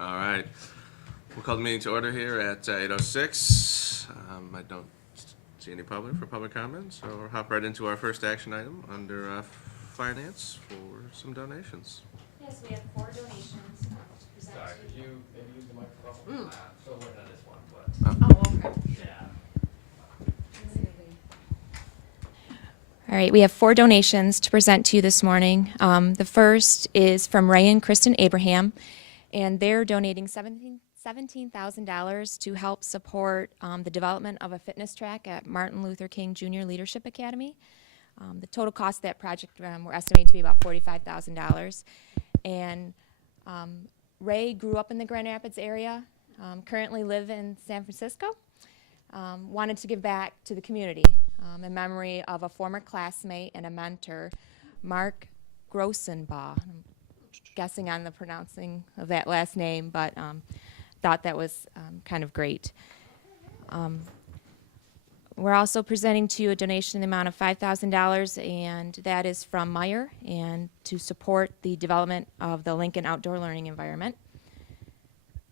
All right. We'll call the meeting to order here at 8:06. I don't see any public for public comments, so we'll hop right into our first action item under finance for some donations. Yes, we have 4 donations to present Sorry, to could you maybe use the microphone? Still working on this one, but, Oh, okay. yeah. All right, we have 4 donations to present to you this morning. The first is from Ray and Kristen Abraham, and they're donating $17,000 to help support the development of a fitness track at Martin Luther King Jr. Leadership Academy. The total cost of that project we're estimating to be about $45,000. And Ray grew up in the Grand Rapids area, currently live in San Francisco. Wanted to give back to the community in memory of a former classmate and a mentor, Mark Grossenbaugh. I'm guessing on the pronouncing of that last name, but thought that was kind of great. We're also presenting to you a donation in the amount of $5,000, and that is from Meyer, and to support the development of the Lincoln Outdoor Learning Environment.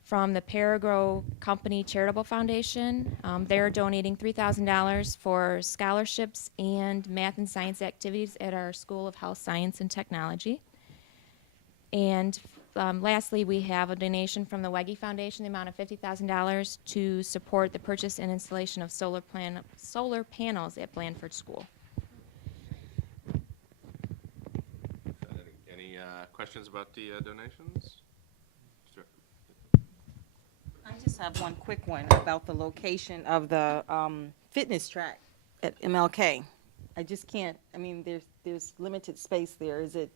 From the Paragrow Company Charitable Foundation, they're donating $3,000 for scholarships and math and science activities at our School of Health Science and Technology. And lastly, we have a donation from the Wegge Foundation, the amount of $50,000 to support the purchase and installation of solar panels at Blandford School. Any questions about the donations? I just have one quick one about the location of the fitness track at MLK. I just can't, I mean, there's limited space there. Is it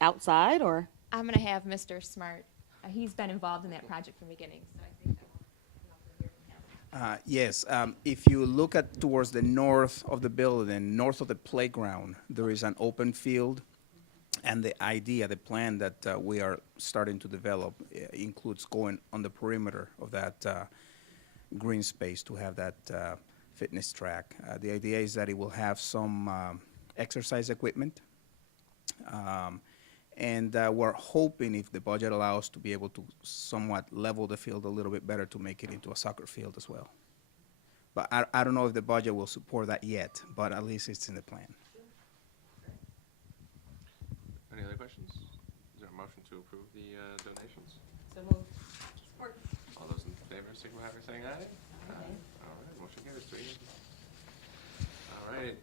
outside or? I'm going to have Mr. Smart. He's been involved in that project from the beginning, so I think that we'll hear from him. Yes, if you look at towards the north of the building, north of the playground, there is an open field. And the idea, the plan that we are starting to develop includes going on the perimeter of that green space to have that fitness track. The idea is that it will have some exercise equipment. And we're hoping, if the budget allows, to be able to somewhat level the field a little bit better to make it into a soccer field as well. But I don't know if the budget will support that yet, but at least it's in the plan. Any other questions? Is there a motion to approve the donations? So moved. All those in favor, signify by saying aye. Aye. All right, motion carries 3. All right,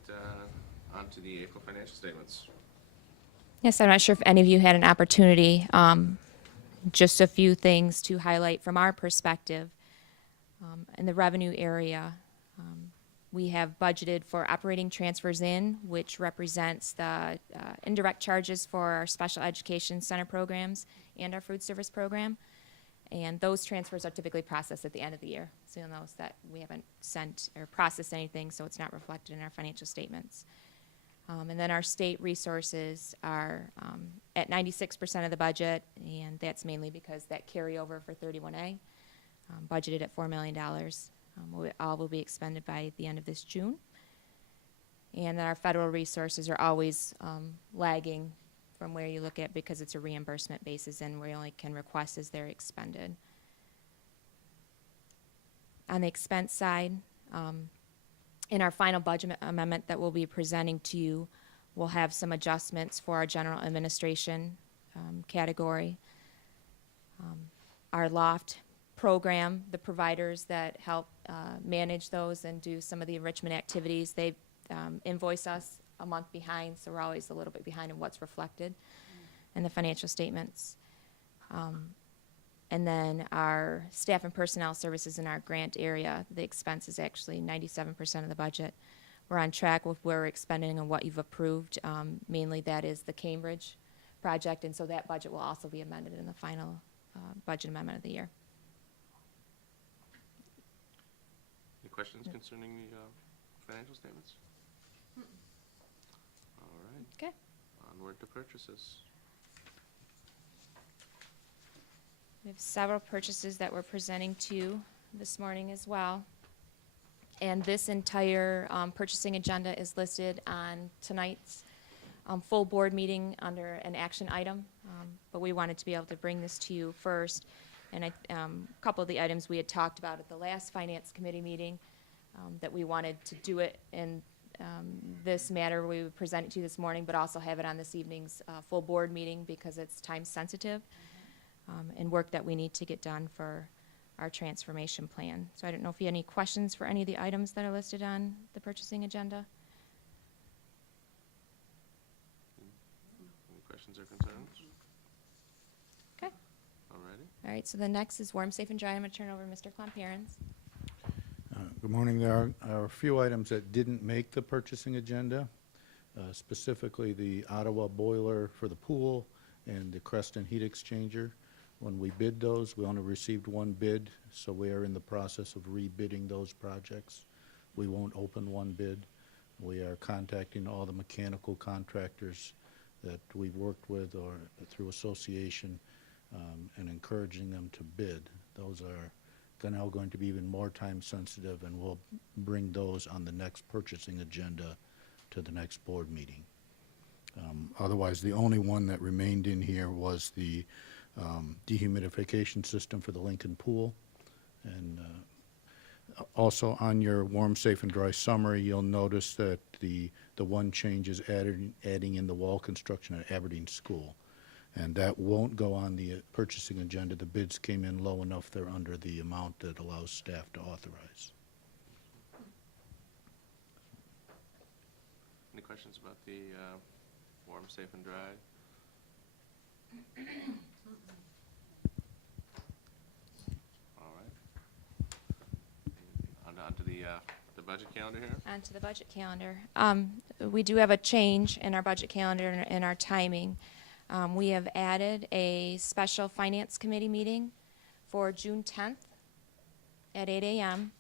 on to the April financial statements. Yes, I'm not sure if any of you had an opportunity. Just a few things to highlight from our perspective. In the revenue area, we have budgeted for operating transfers in, which represents the indirect charges for our special education center programs and our food service program. And those transfers are typically processed at the end of the year. So you'll notice that we haven't sent or processed anything, so it's not reflected in our financial statements. And then our state resources are at 96% of the budget, and that's mainly because that carryover for 31A, budgeted at $4 million. All will be expended by the end of this June. And then our federal resources are always lagging from where you look at, because it's a reimbursement basis and we only can request as they're expended. On the expense side, in our final budget amendment that we'll be presenting to you, we'll have some adjustments for our general administration category. Our LOFT program, the providers that help manage those and do some of the enrichment activities, they invoice us a month behind, so we're always a little bit behind in what's reflected in the financial statements. And then our staff and personnel services in our grant area, the expense is actually 97% of the budget. We're on track with where we're expending and what you've approved. Mainly that is the Cambridge project, and so that budget will also be amended in the final budget amendment of the year. Any questions concerning the financial statements? All right. Okay. Onward to purchases. We have several purchases that we're presenting to you this morning as well. And this entire purchasing agenda is listed on tonight's full board meeting under an action item, but we wanted to be able to bring this to you first. And a couple of the items we had talked about at the last Finance Committee meeting, that we wanted to do it in this matter, we would present it to you this morning, but also have it on this evening's full board meeting because it's time sensitive and work that we need to get done for our transformation plan. So I don't know if you have any questions for any of the items that are listed on the purchasing agenda? Any questions or concerns? Okay. Alrighty. All right, so the next is warm, safe, and dry. I'm going to turn it over to Mr. Clomperens. Good morning. There are a few items that didn't make the purchasing agenda, specifically the Ottawa boiler for the pool and the Creston heat exchanger. When we bid those, we only received one bid, so we are in the process of rebidding those projects. We won't open one bid. We are contacting all the mechanical contractors that we've worked with or through association and encouraging them to bid. Those are now going to be even more time sensitive, and we'll bring those on the next purchasing agenda to the next board meeting. Otherwise, the only one that remained in here was the dehumidification system for the Lincoln Pool. And also on your warm, safe, and dry summary, you'll notice that the one change is adding in the wall construction at Aberdeen School. And that won't go on the purchasing agenda. The bids came in low enough, they're under the amount that allows staff to authorize. Any questions about the warm, safe, and dry? All right. On to the budget calendar here. On to the budget calendar. We do have a change in our budget calendar and our timing. We have added a special Finance Committee meeting for June 10th at 8 a.m.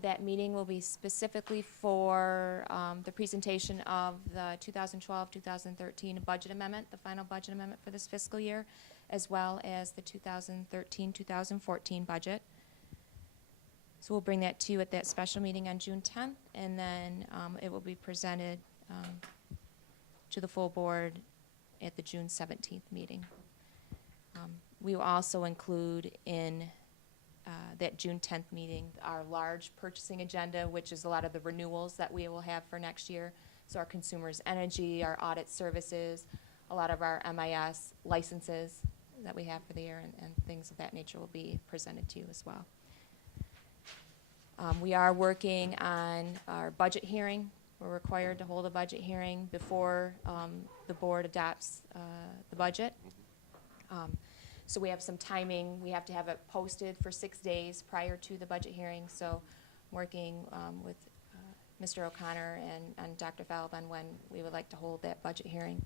That meeting will be specifically for the presentation of the 2012-2013 budget amendment, the final budget amendment for this fiscal year, as well as the 2013-2014 budget. So we'll bring that to you at that special meeting on June 10th, and then it will be presented to the full board at the June 17th meeting. We will also include in that June 10th meeting our large purchasing agenda, which is a lot of the renewals that we will have for next year. So our consumers' energy, our audit services, a lot of our MIS licenses that we have for the year, and things of that nature will be presented to you as well. We are working on our budget hearing. We're required to hold a budget hearing before the board adopts the budget. So we have some timing. We have to have it posted for 6 days prior to the budget hearing. So working with Mr. O'Connor and Dr. Falb on when we would like to hold that budget hearing.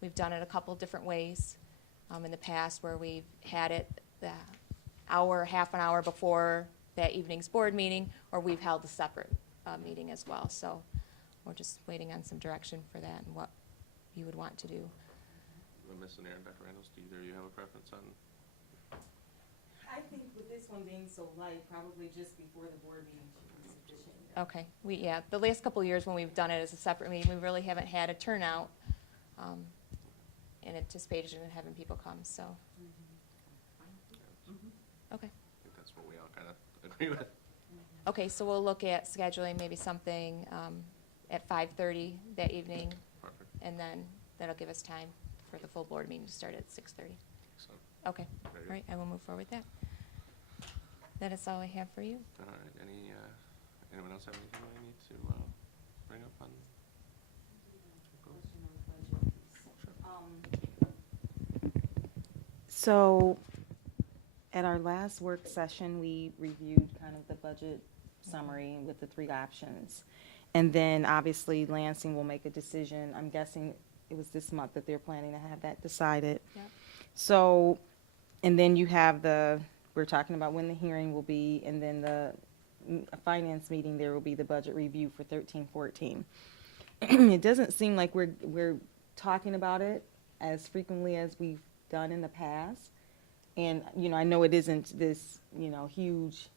We've done it a couple different ways in the past, where we've had it the hour, half an hour before that evening's board meeting, or we've held a separate meeting as well. So we're just waiting on some direction for that and what you would want to do. We're missing Aaron, Dr. Reynolds. Do either of you have a preference on? I think with this one being so light, probably just before the board meeting should be sufficient. Okay, yeah, the last couple of years when we've done it as a separate meeting, we really haven't had a turnout in anticipation of having people come, so. Okay. I think that's what we all kind of agree with. Okay, so we'll look at scheduling maybe something at 5:30 that evening, Perfect. and then that'll give us time for the full board meeting to start at 6:30. Excellent. Okay, Very all good. right, I will move forward with that. That is all I have for you. All right. Anyone else have anything they need to bring up on? So, at our last work session, we reviewed kind of the budget summary with the 3 options. And then, obviously, Lansing will make a decision. I'm guessing it was this month that they're planning to have that decided. Yep. So, and then you have we're talking about when the hearing will be, and then the finance meeting, there will be the budget review for 13-14. It doesn't seem like we're talking about it as frequently as we've done in the past. And, I know it isn't this, huge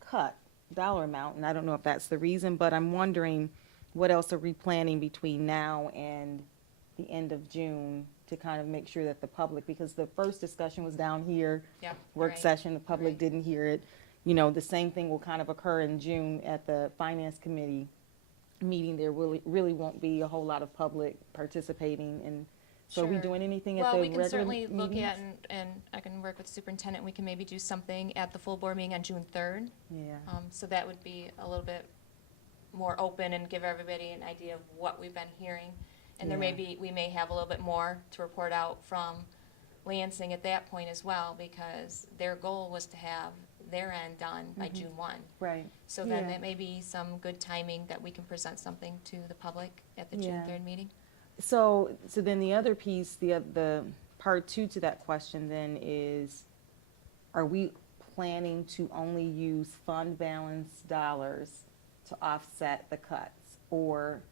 cut dollar amount, and I don't know if that's the reason, but I'm wondering, what else are we planning between now and the end of June to kind of make sure that the public, because the first discussion was down here, Yep, work right, session, the public right. didn't hear it. You know, the same thing will kind of occur in June at the Finance Committee meeting. There really won't be a whole lot of public participating, and so are we Sure. doing anything at Well, the we can regular certainly look meetings? at, and I can work with superintendent, we can maybe do something at the full board meeting on June 3rd. Yeah, So that would be a little bit more open and give everybody an idea of what we've been hearing. And there may Yeah. be, we may have a little bit more to report out from Lansing at that point as well, because their goal was to have their end done by June 1. right. So then Yeah. that may be some good timing that we can present something to the public at the June Yeah. 3rd meeting. So then the other piece, the part two to that question then is, are we planning to only use fund balance dollars to offset the cuts? Or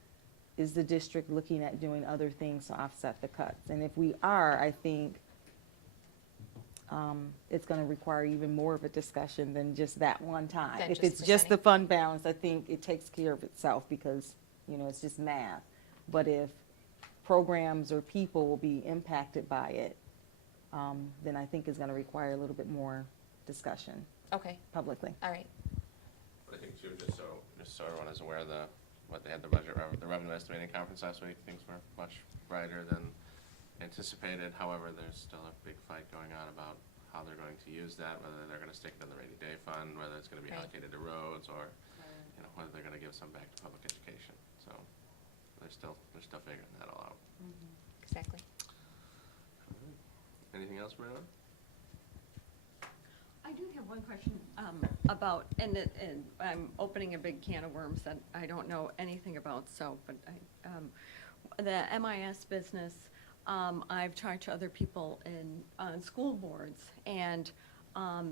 is the district looking at doing other things to offset the cuts? And if we are, I think it's gonna require even more of a discussion than just that one time. Than If just it's just the presenting. fund balance, I think it takes care of itself because, you know, it's just math. But if programs or people will be impacted by it, then I think it's gonna require a little bit more discussion Okay, publicly. all right. But I think too, just so everyone is aware of what they had the revenue estimating conference last week, things were much brighter than anticipated. However, there's still a big fight going on about how they're going to use that, whether they're gonna stick it in the rainy day fund, whether it's gonna be Right. allocated to roads, or, you know, whether they're gonna give some back to public education. So, they're still figuring that all out. Exactly. Anything else, Marilyn? I do have one question about, and I'm opening a big can of worms that I don't know anything about, so, but the MIS business, I've talked to other people on school boards, and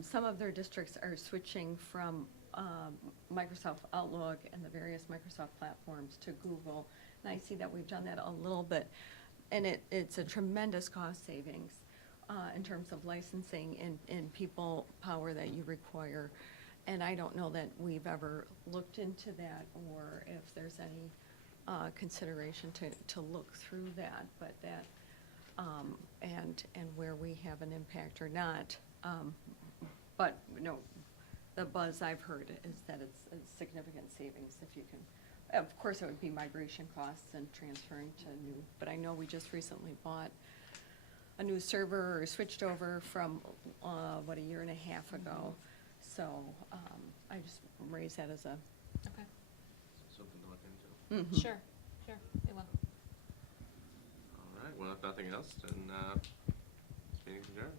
some of their districts are switching from Microsoft Outlook and the various Microsoft platforms to Google, and I see that we've done that a little bit, and it's a tremendous cost savings in terms of licensing and people power that you require. And I don't know that we've ever looked into that, or if there's any consideration to look through that, but that, and where we have an impact or not. But, no, the buzz I've heard is that it's significant savings if you can. Of course, it would be migration costs and transferring to new, but I know we just recently bought a new server, or switched over from, a year and a half ago. So, I just raise that as a, Okay. Something to look into. mhm. Sure, we will. All right, well, if nothing else, then, this meeting's adjourned.